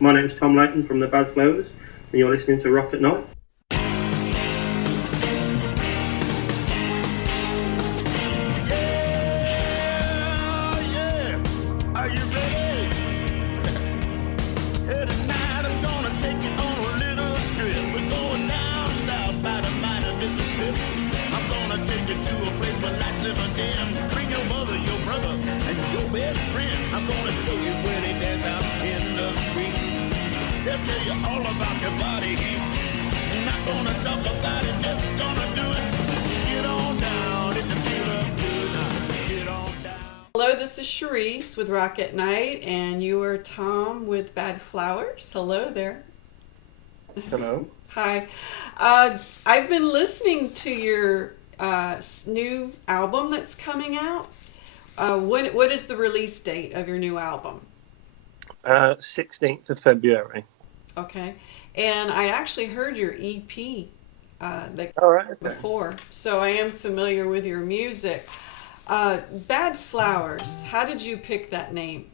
My name's Tom Leighton from the Bad Flowers, and you're listening to Rock at Night. Hello, this is Charisse with Rock at Night, and you are Tom with Bad Flowers. Hello there. Hello. Hi. I've been listening to your new album that's coming out. What is the release date of your new album? 16th of February. Okay. And I actually heard your EP before, so I am familiar with your music. Bad Flowers, how did you pick that name?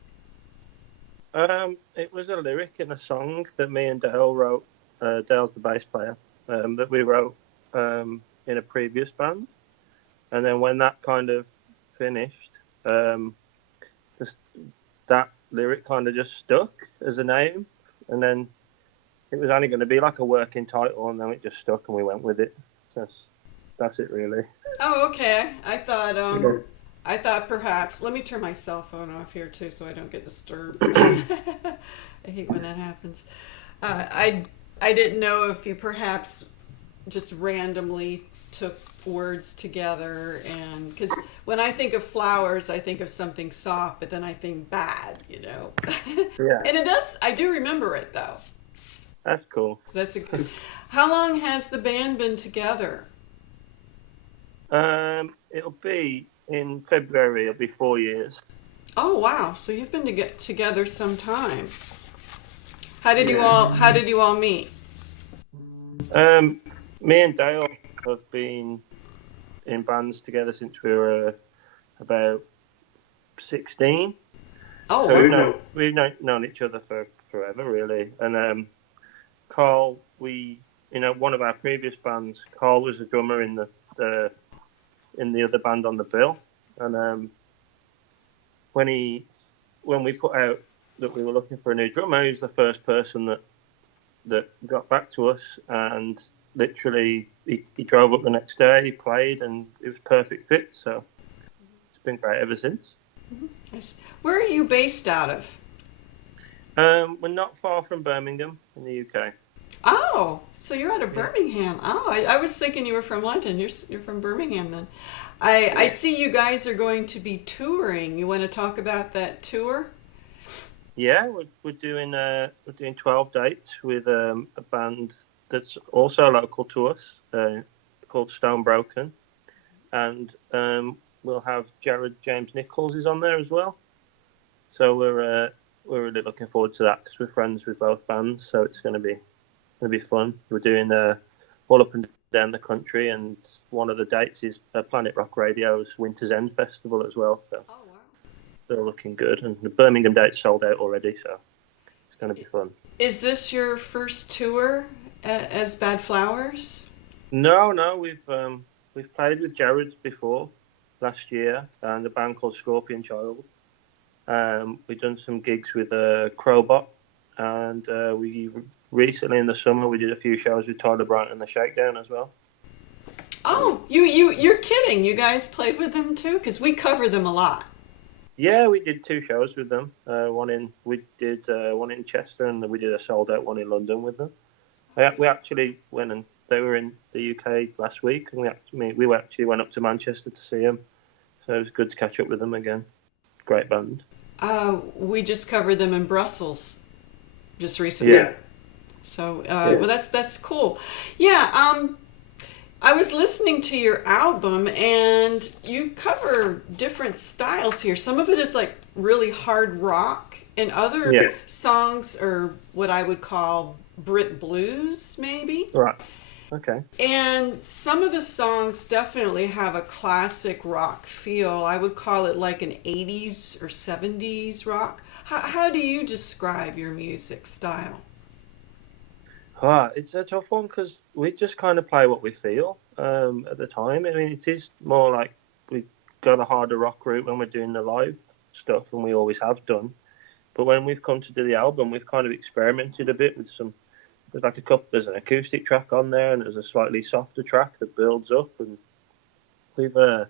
It was a lyric in a song that me and Dale wrote. Dale's the bass player, that we wrote in a previous band. And then when that kind of finished, that lyric kind of just stuck as a name. And then it was only going to be like a working title, and then it just stuck and we went with it. That's it, really. Oh, okay. I thought perhaps, let me turn my cell phone off here too so I don't get disturbed. I hate when that happens. I didn't know if you perhaps just randomly took words together, and because when I think of flowers, I think of something soft, but then I think bad, Yeah. And I do remember it though. That's cool. How long has the band been together? It'll be in February. It'll be 4 years. Oh wow! So you've been together some time. How did you all meet? Me and Dale have been in bands together since we were about 16. Oh, so wow. we've known each other for forever, really. And Carl, one of our previous bands, Carl was a drummer in the other band on the bill, and when we put out that we were looking for a new drummer, he was the first person that got back to us, and literally he drove up the next day, he played, and it was a perfect fit. So it's been great ever since. Nice. Where are you based out of? We're not far from Birmingham in the UK. Oh, so you're out of Birmingham. Oh, I was thinking you were from London. You're from Birmingham then. I see you guys are going to be touring. You want to talk about that tour? Yeah, we're doing 12 dates with a band that's also local to us, called Stone Broken, and we'll have James Nichols is on there as well. So we're really looking forward to that because we're friends with both bands. So it's going to be fun. We're doing all up and down the country, and one of the dates is Planet Rock Radio's Winter's End Festival as well. So. Oh, wow. They're looking good, and the Birmingham date's sold out already, so it's going to be fun. Is this your first tour as Bad Flowers? No, we've played with Jared before last year, and a band called Scorpion Child. We've done some gigs with Crowbot, and we recently in the summer we did a few shows with Tyler Bryant and the Shakedown as well. Oh, you're kidding! You guys played with them too? Because we cover them a lot. Yeah, we did 2 shows with them. One in Chester, and we did a sold out one in London with them. We actually went, and they were in the UK last week, and we actually went up to Manchester to see them. So it was good to catch up with them again. Great band. We just covered them in Brussels just recently. Yeah. So well, that's cool. Yeah. I was listening to your album, and you cover different styles here. Some of it is like really hard rock, and other songs are what I would call Brit blues, maybe. Right. Okay. And some of the songs definitely have a classic rock feel. I would call it like an 80s or 70s rock. How do you describe your music style? It's a tough one because we just kind of play what we feel at the time. I mean, it is more like we go the harder rock route when we're doing the live stuff, and we always have done. But when we've come to do the album, we've kind of experimented a bit with some. There's like a couple. There's an acoustic track on there, and there's a slightly softer track that builds up, and we've uh,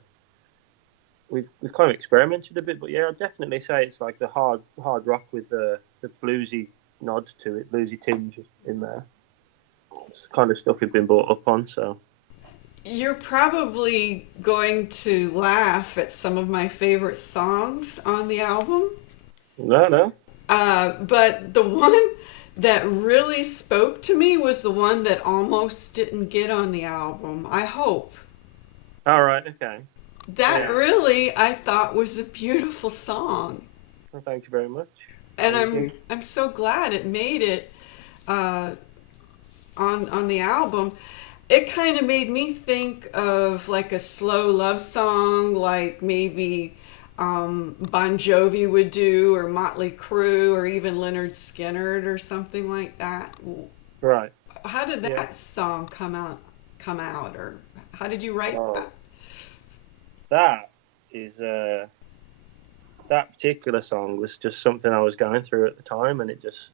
we've kind of experimented a bit. But yeah, I'd definitely say it's like the hard rock with the bluesy nod to it, bluesy tinge in there. It's the kind of stuff we've been brought up on. So You're probably going to laugh at some of my favorite songs on the album. no. But the one that really spoke to me was the one that almost didn't get on the album, I Hope. All right, okay. That Yeah. really, I thought, was a beautiful song. Well, thank you very much. And Thank you. I'm so glad it made it uh, on the album. It kind of made me think of like a slow love song, like maybe Bon Jovi would do, or Motley Crue, or even Leonard Skinner, or something like that. Right. How did Yeah. that song come out? Or how did you write Oh, that? that is that particular song was just something I was going through at the time, and it just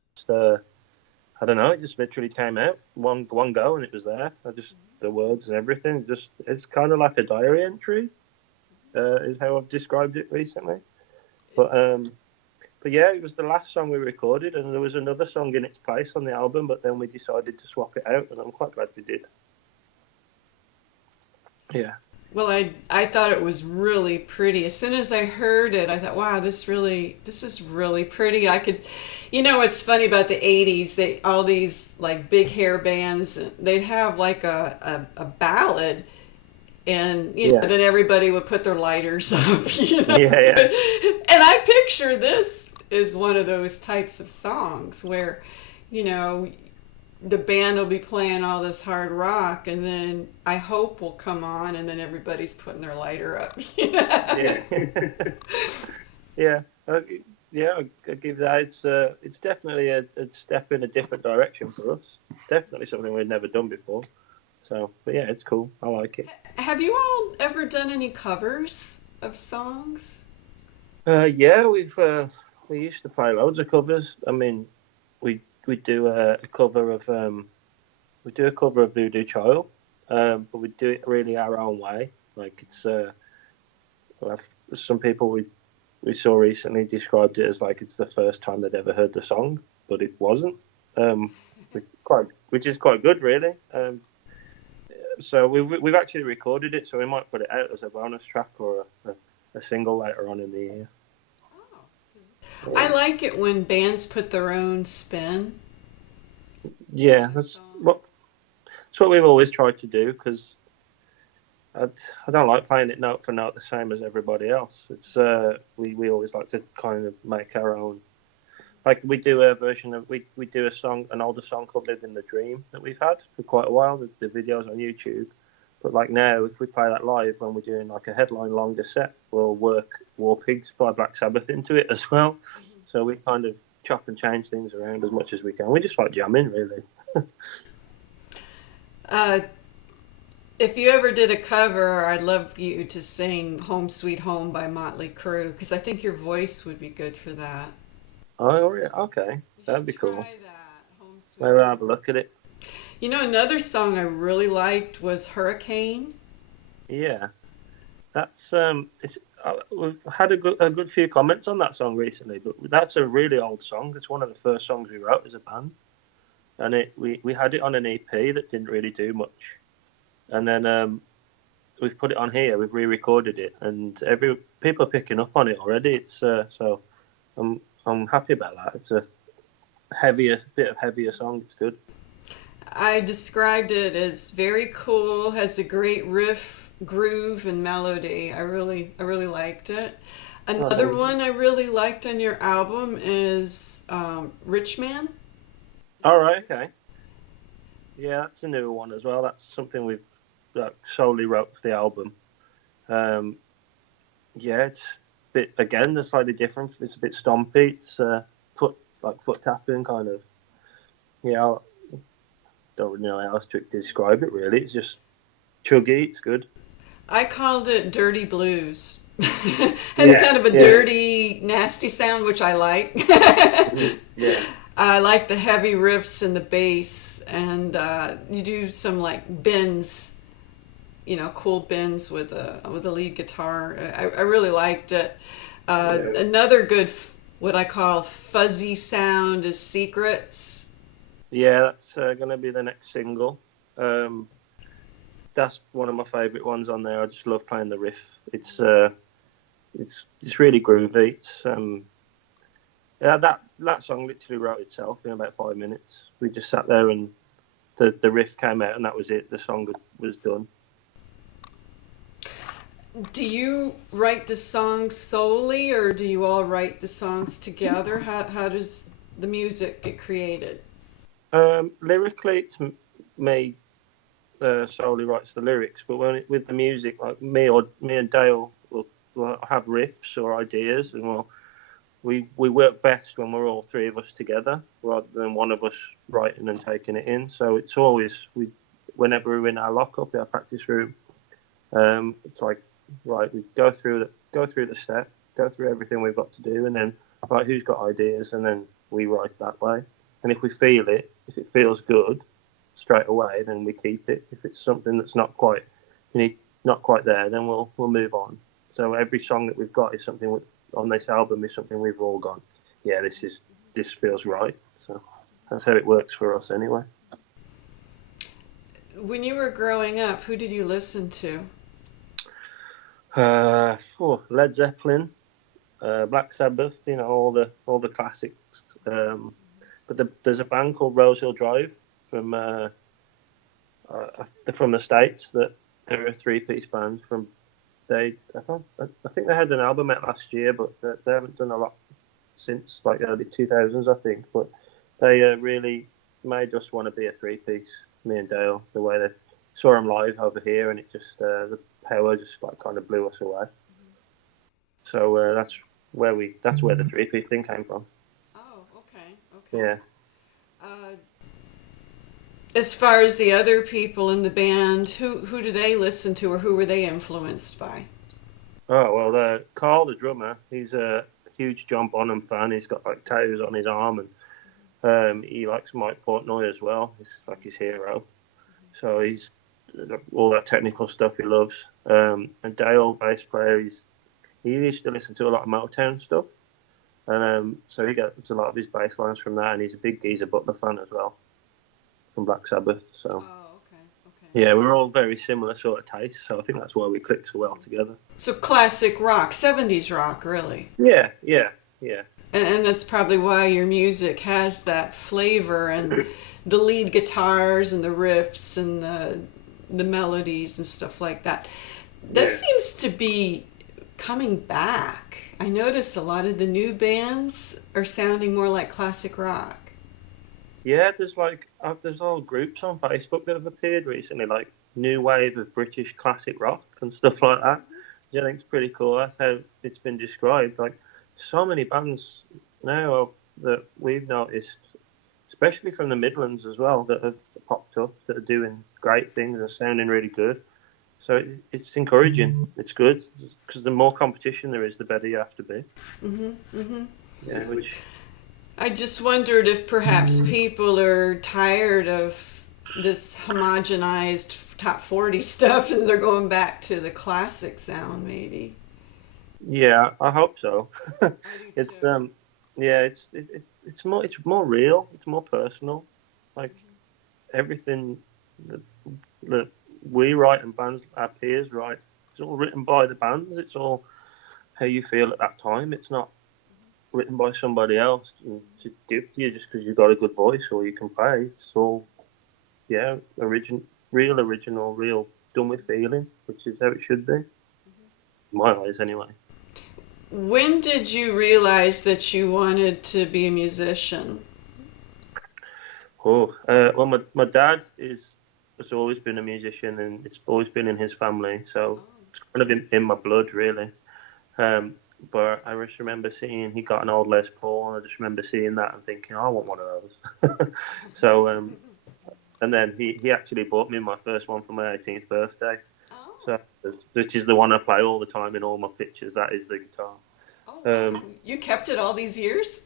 I don't know, it just literally came out one go, and it was there. I just the words and everything. Just it's kind of like a diary entry, is how I've described it recently. But yeah, it was the last song we recorded, and there was another song in its place on the album. But then we decided to swap it out, and I'm quite glad we did. Yeah. Well, I thought it was really pretty. As soon as I heard it, I thought, wow, this is really pretty. I could, what's funny about the 80s, they all these like big hair bands, they'd have like a ballad, and Yeah. then everybody would put their lighters up. Yeah. And I picture this is one of those types of songs where, you know, the band will be playing all this hard rock, and then I Hope will come on, and then everybody's putting their lighter up. Yeah. Yeah. Yeah, I give that. It's definitely a step in a different direction for us. Definitely something we'd never done before. So, but yeah, it's cool. I like it. Have you all ever done any covers of songs? Yeah, we used to play loads of covers. I mean, we do a cover of Voodoo Child, but we do it really our own way. Like it's well, some people we saw recently described it as like it's the first time they'd ever heard the song, but it wasn't. Which is quite good, really. So we've actually recorded it, so we might put it out as a bonus track or a single later on in the year. Oh, I like it when bands put their own spin. Yeah, that's what we've always tried to do because I don't like playing it note for note the same as everybody else. It's we always like to kind of make our own. Like we do a version of we do an older song called "Living the Dream" that we've had for quite a while. The video's on YouTube, but like now, if we play that live when we're doing like a headline longer set, we'll work "War Pigs" by Black Sabbath into it as well. So we kind of chop and change things around as much as we can. We just like jamming, really. Uh, if you ever did a cover, I'd love you to sing "Home Sweet Home" by Motley Crue, because I think your voice would be good for that. Oh, yeah, okay, You that'd should be cool. try that, "Home Sweet Maybe I'll Home." have a look at it. Another song I really liked was "Hurricane." Yeah, that's it's. We've had a good few comments on that song recently, but that's a really old song. It's one of the first songs we wrote as a band, and we had it on an EP that didn't really do much, and then we've put it on here. We've re-recorded it, and people are picking up on it already. It's so I'm happy about that. It's a bit of heavier song. It's good. I described it as very cool, has a great riff, groove, and melody. I really liked it. Another one I really liked on your album is Rich Man. All right, okay. Yeah, that's a newer one as well. That's something we've solely wrote for the album. Yeah, it's bit, again, they're slightly different. It's a bit stompy. It's foot tapping kind of. Yeah, I don't really know how else to describe it really. It's just chuggy. It's good. I called it dirty blues. It's Yeah, kind of a yeah, dirty, nasty sound, which I like. yeah, I like the heavy riffs and the bass, and you do some like bends, cool bends with a lead guitar. I really liked it. yeah. Another good, what I call fuzzy sound is Secrets. Yeah, that's going to be the next single. That's one of my favourite ones on there. I just love playing the riff. It's really groovy. That song literally wrote itself in about 5 minutes. We just sat there and the riff came out and that was it. The song was done. Do you write the songs solely, or do you all write the songs together? How does the music get created? Lyrically, it's me solely writes the lyrics, but with the music, like me and Dale will have riffs or ideas, and we work best when we're all three of us together rather than one of us writing and taking it in. So it's always whenever we're in our lockup, our practice room, it's like, right, we go through the set, go through everything we've got to do, and then right, who's got ideas, and then we write that way. And if we feel it, if it feels good straight away, then we keep it. If it's something that's not quite there, then we'll move on. So every song that we've got is something on this album is something we've all gone, yeah, this feels right. So that's how it works for us anyway. When you were growing up, who did you listen to? Led Zeppelin, Black Sabbath, all the classics. But there's a band called Rose Hill Drive from the States that they're a three-piece band from. I think they had an album out last year, but they haven't done a lot since like early 2000s, I think. But they really made us want to be a three-piece. Me and Dale, the way they saw them live over here, and it just the power just like kind of blew us away. So that's where the three-piece thing came from. Oh, okay. Yeah. As far as the other people in the band, who do they listen to, or who were they influenced by? Oh well, Carl, the drummer, he's a huge John Bonham fan. He's got like tattoos on his arm, and he likes Mike Portnoy as well. He's like his hero. So he's all that technical stuff he loves. And Dale, bass player, he used to listen to a lot of Motown stuff, and so he gets a lot of his bass lines from that. And he's a big Geezer Butler fan as well, from Black Sabbath. So Okay. yeah, we're all very similar sort of tastes. So I think that's why we click so well together. So classic rock, 70s rock, really. Yeah. And that's probably why your music has that flavor, and the lead guitars and the riffs and the melodies and stuff like that. That seems to be coming back. I notice a lot of the new bands are sounding more like classic rock. Yeah, there's all groups on Facebook that have appeared recently, like New Wave of British Classic Rock and stuff like that. Which I think it's pretty cool. That's how it's been described. Like so many bands now that we've noticed, especially from the Midlands as well, that have popped up that are doing great things and sounding really good. So it's encouraging. It's good because the more competition there is, the better you have to be. Yeah, which. I just wondered if perhaps people are tired of this homogenized top 40 stuff and they're going back to the classic sound, maybe. Yeah, I hope so. I do It's too. it's more real. It's more personal. Like everything that we write and bands our peers write, it's all written by the bands. It's all how you feel at that time. It's not written by somebody else to give to you just because you've got a good voice or you can play. It's all original, real, done with feeling, which is how it should be. In my eyes, anyway. When did you realize that you wanted to be a musician? Well, my dad has always been a musician, and it's always been in his family, so it's kind of in my blood, really. but I just remember seeing he got an old Les Paul, and I just remember seeing that and thinking, oh, I want one of those. So, and then he actually bought me my first one for my 18th birthday. Oh. So, which is the one I play all the time in all my pictures. That is the guitar. Oh, wow. You kept it all these years?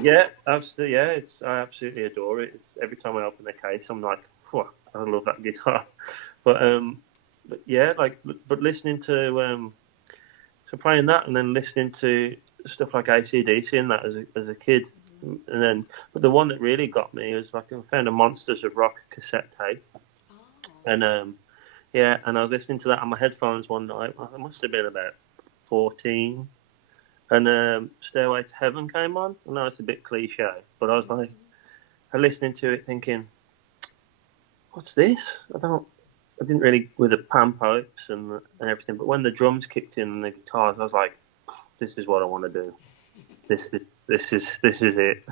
Yeah, absolutely. Yeah, I absolutely adore it. It's every time I open the case, I'm like, I love that guitar. But yeah, but listening to so playing that and then listening to stuff like AC/DC and that as a kid, and then but the one that really got me was like I found a Monsters of Rock cassette tape, Oh. and yeah, and I was listening to that on my headphones one night. I must have been about 14, and Stairway to Heaven came on. I know it's a bit cliche, but I was like, listening to it thinking, what's this? I didn't really with the pan pipes and everything, but when the drums kicked in and the guitars, I was like, this is what I want to do. This is it.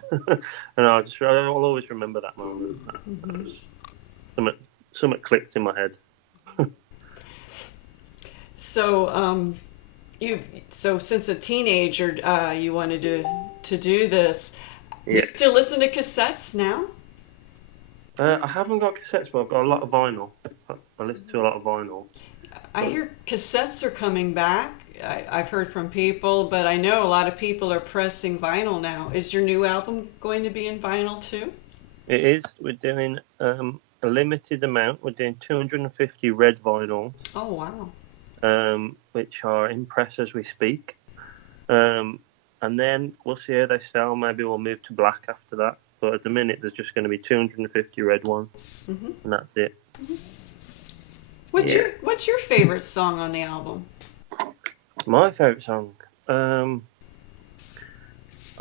And I'll always remember that moment. Mm-hmm. Something clicked in my head. So so since a teenager, you wanted to do this. Yeah. Do you still listen to cassettes now? I haven't got cassettes, but I've got a lot of vinyl. I listen to a lot of vinyl. I hear cassettes are coming back. I've heard from people, but I know a lot of people are pressing vinyl now. Is your new album going to be in vinyl too? It is. We're doing a limited amount. We're doing 250 red vinyls. Oh, wow. Which are in press as we speak. And then we'll see how they sell. Maybe we'll move to black after that. But at the minute, there's just going to be 250 red ones, and that's it. Mm-hmm. What's your favorite song on the album? My favorite song? I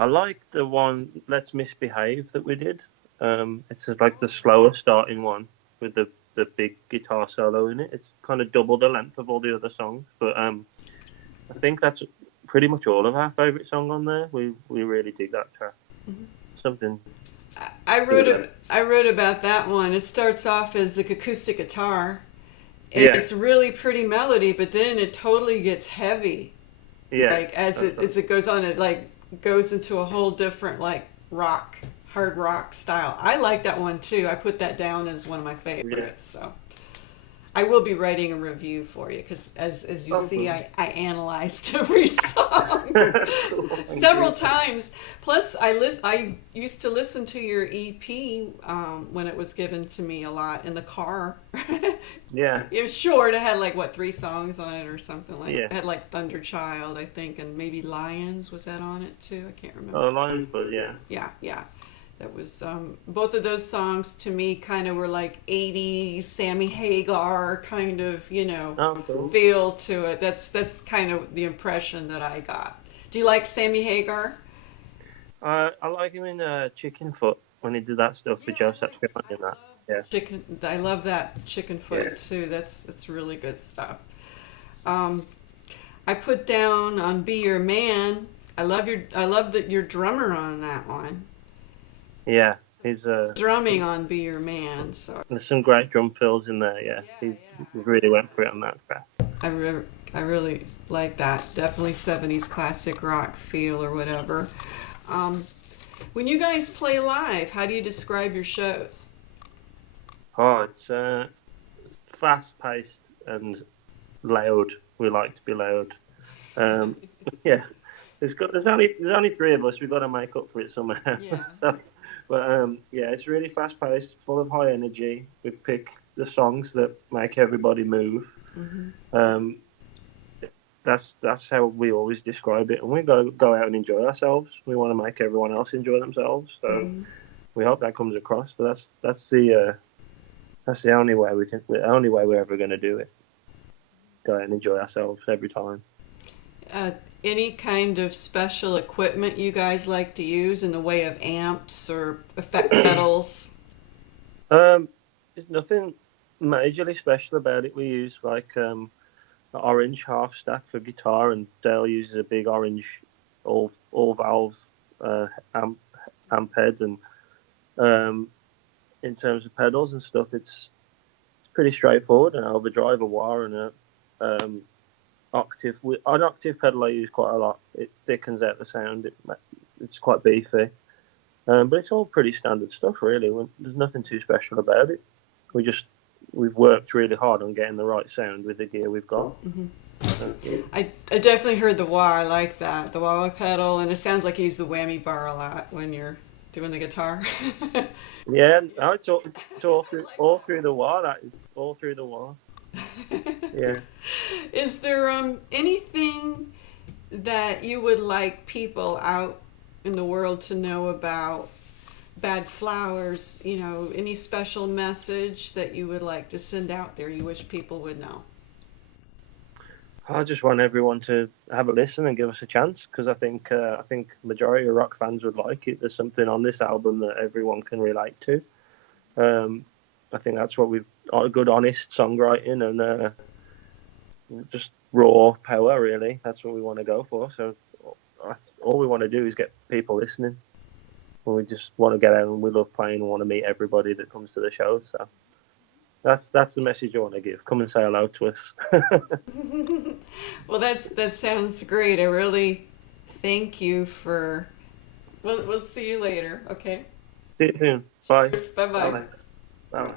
like the one "Let's Misbehave" that we did. It's like the slower starting one with the big guitar solo in it. It's kind of double the length of all the other songs, but I think that's pretty much all of our favourite song on there. We really dig that track. Mm-hmm. Something. I wrote about that one. It starts off as the acoustic guitar, and it's really pretty melody, but then it totally gets heavy. Yeah. Like as it goes on, it like goes into a whole different like hard rock style. I like that one too. I put that down as one of my favorites. Yeah. So I will be writing a review for you because as you see, I analyzed every song several times. Plus, I used to listen to your EP when it was given to me a lot in the car. Yeah. It was short. It had like 3 songs on it or something like. Yeah. It had like Thunder Child, I think, and maybe Lions. Was that on it too? I can't remember. Oh, Lions, but yeah. Yeah. That was both of those songs to me kind of were like 80s Sammy Hagar kind of, cool. Feel to it. That's kind of the impression that I got. Do you like Sammy Hagar? I like him in Chicken Foot when he did that stuff with Joe Satriani and that. Yeah. I love that Chicken Foot too. That's really good stuff. I put down on Be Your Man. I love that you're drummer on that one. Yeah, he's drumming on Be Your Man. So there's some great drum fills in there. Yeah, he really went for it on that track. I really like that. Definitely 70s classic rock feel or whatever. When you guys play live, how do you describe your shows? Oh, it's fast-paced and loud. We like to be loud. Yeah, there's only 3 of us. We've got to make up for it somehow. Yeah. But it's really fast-paced, full of high energy. We pick the songs that make everybody move. Mm-hmm. That's how we always describe it, and we go out and enjoy ourselves. We want to make everyone else enjoy themselves, so we hope that comes across. But that's the only way we're ever going to do it. Go out and enjoy ourselves every time. Any kind of special equipment you guys like to use in the way of amps or effect pedals? There's nothing majorly special about it. We use like the orange half stack for guitar, and Dale uses a big orange all valve amp head. And in terms of pedals and stuff, it's pretty straightforward. An overdrive, a wah, and a octave. An octave pedal I use quite a lot. It thickens out the sound. It's quite beefy. But it's all pretty standard stuff, really. There's nothing too special about it. We've worked really hard on getting the right sound with the gear we've got. Mm-hmm. I definitely heard the wah. I like that, the wah pedal, and it sounds like you use the whammy bar a lot when you're doing the guitar. Yeah, no, it's all through the wah. That is all through the wah. Yeah. Is there anything that you would like people out in the world to know about Bad Flowers? You know, any special message that you would like to send out there you wish people would know? I just want everyone to have a listen and give us a chance, because I think the majority of rock fans would like it. There's something on this album that everyone can relate to. I think that's what we've got, good, honest songwriting and just raw power, really. That's what we want to go for. So all we want to do is get people listening. We just want to get out, and we love playing and want to meet everybody that comes to the show. So that's the message I want to give. Come and say hello to us. Well, that sounds great. I really thank you for. We'll see you later. Okay. See you soon. Bye. Bye bye. Bye.